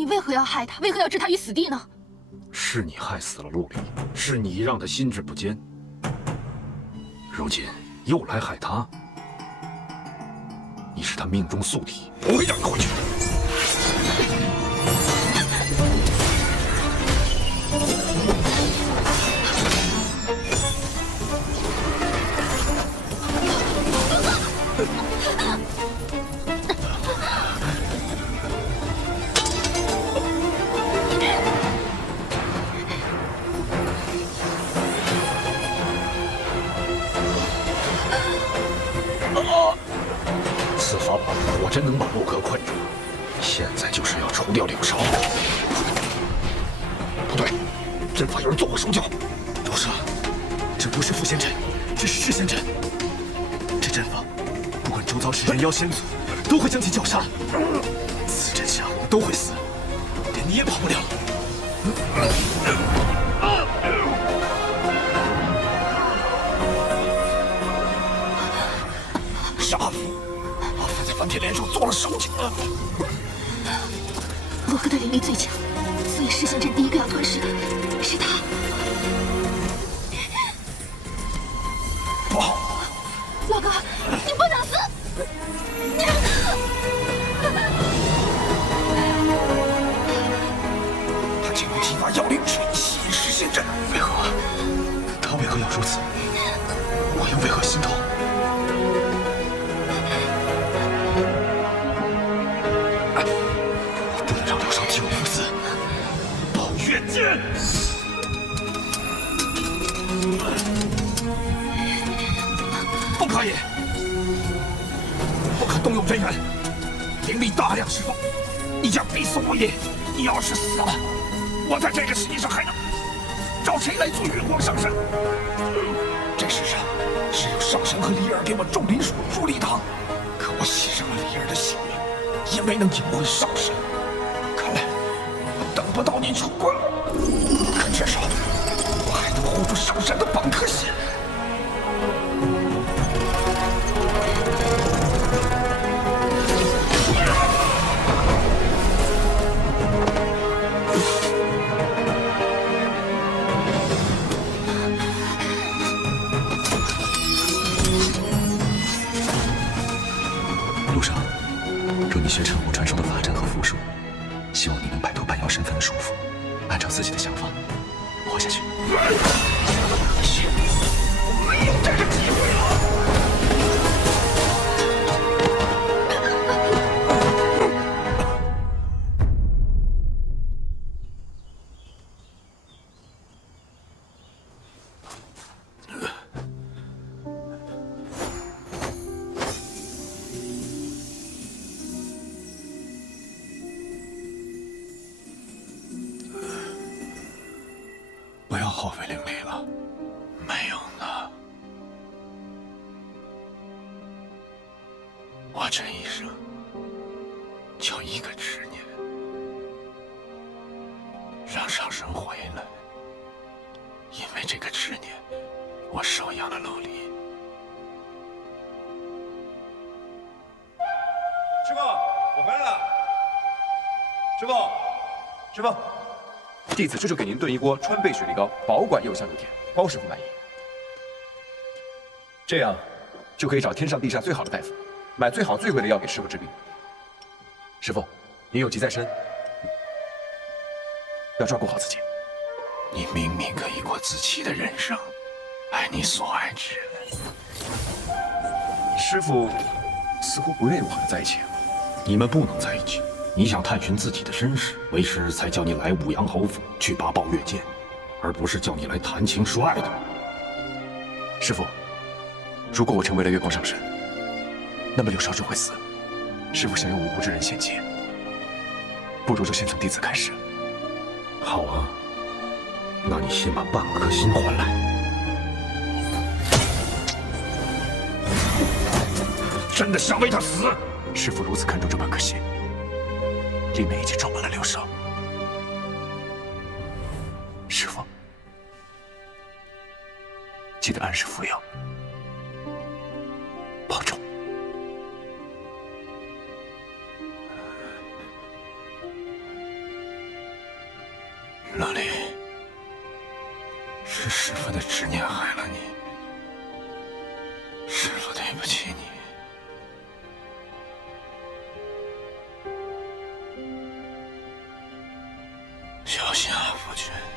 你为何要害他？为何要置他于死地呢？是你害死了陆离，是你让他心智不坚，如今又来害他，你是他命中宿敌，不会让你回去的。真能把陆哥困住，现在就是要除掉柳少。不对，阵法有人做过手脚。陆少，这不是副仙阵，这是噬仙阵。这阵法，不管周遭是人妖仙族，都会将其绞杀。此阵下，我们都会死，连你也跑不了。阿父在梵天莲上做了手脚。罗哥的灵力最强，所以噬仙阵第一个要吞噬的是他。不可以，不可动用真元，灵力大量释放，你将必死无疑。你要是死了，我在这个世界上还能找谁来做月光上神？这世上只有上神和离儿给我种灵树、筑礼堂，可我牺牲了离儿的性命，也没能赢回上神。看来我等不到你出关了，可至少我还能护住上神的半颗心。学成武传授的法阵和符术，希望你能摆脱半妖身份的束缚，按照自己的想法活下去。这个机会了。不要耗费灵力了。没有呢，我这一生就一个执念，让上神回来。因为这个执念，我收养了陆离。师傅，我回来了。师傅，师傅，弟子这就给您炖一锅川贝雪梨膏，保管又香又甜，包师傅满意。这样就可以找天上地下最好的大夫，买最好最贵的药给师傅治病。师傅，您有急在身，要照顾好自己。你明明可以过自己的人生，爱你所爱之人。师傅似乎不愿意我和他在一起。你们不能在一起。你想探寻自己的身世，为师才叫你来武阳侯府去拔抱月剑，而不是叫你来谈情说爱的。师傅，如果我成为了月光上神，那么柳少就会死。师傅想用无辜之人献祭，不如就先从弟子开始。好啊，那你先把半颗心还来。真的想为他死？师傅如此看重这半颗心，里面已经装满了柳少。师傅，记得按时服药，保重。乐丽，是师傅的执念害了你，师傅对不起你。小心啊，夫君。